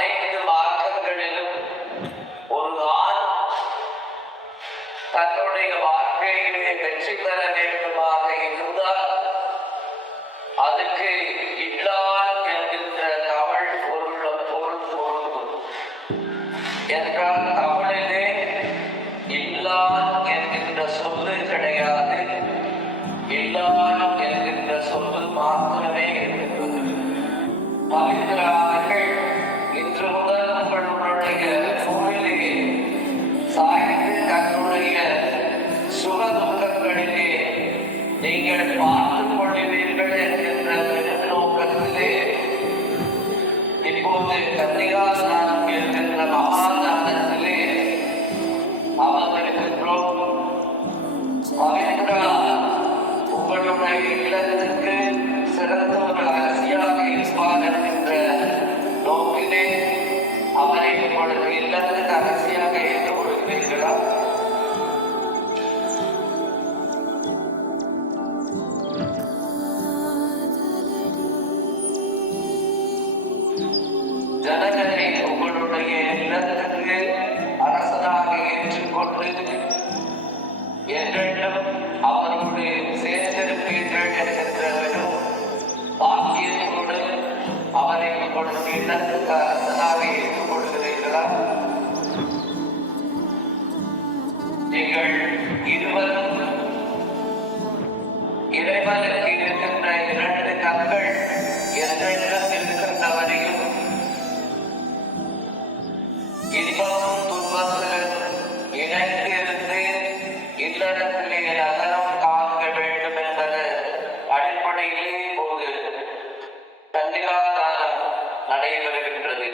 அனைத்து மார்க்கங்களிலும் ஒரு ஆண் தன்னுடைய வாழ்க்கையிலே வெற்றி பெற வேண்டுமாக இருந்தால் அதுக்கு இல்லான் என்கின்ற தமிழ் பொருள் பொருந்தும். என்றால் தமிழிலே இல்லான் என்கின்ற சொல்லு கிடையாது, இல்லான் என்கின்ற சொல்லு மாத்திரமே இருக்கின்றது. பவித்ரார்கள் இன்று முதல் உங்களுடைய நூலிலே சாய்ந்து தன்னுடைய சுகதுக்கங்களிலே நீங்கள் பார்த்துக் கொள்வீர்கள் என்கின்ற நோக்கத்திலே இப்போது கன்னிகாதானம் என்கின்ற மகாதானத்திலே அமர்ந்திருக்கின்றோம். பவித்ரா உங்களுடைய இல்லத்துக்கு சிறந்த ஒரு அரசியாக இருப்பார் என்கின்ற நோக்கிலே அவரை உங்களுக்கு இல்லத்துக்கு அரசியாக ஏற்றுக் கொடுக்கிறீர்களா? ஜனகனை உங்களுடைய இல்லத்துக்கு அரசனாக ஏற்றுக்கொண்டு என்றென்றும் அவருடைய சேர்ந்திருப்பீர்கள் என்கின்ற பாக்கியத்தோடு அவரை உங்களுடைய இல்லத்துக்கு அரசனாக ஏற்றுக்கொள்கிறீர்களா? நீங்கள் இருவரும் இறைவனுக்கு இருக்கின்ற இரண்டு கண்கள் என்றென்றும் இருக்கின்றவரையும் இன்பமும் துன்பத்திலும் இணைந்திருந்து இல்லறத்திலே நகரம் காக்க வேண்டும் என்பது அடிப்படையிலே போது கன்னிகாதானம் நடைபெறுகின்றது.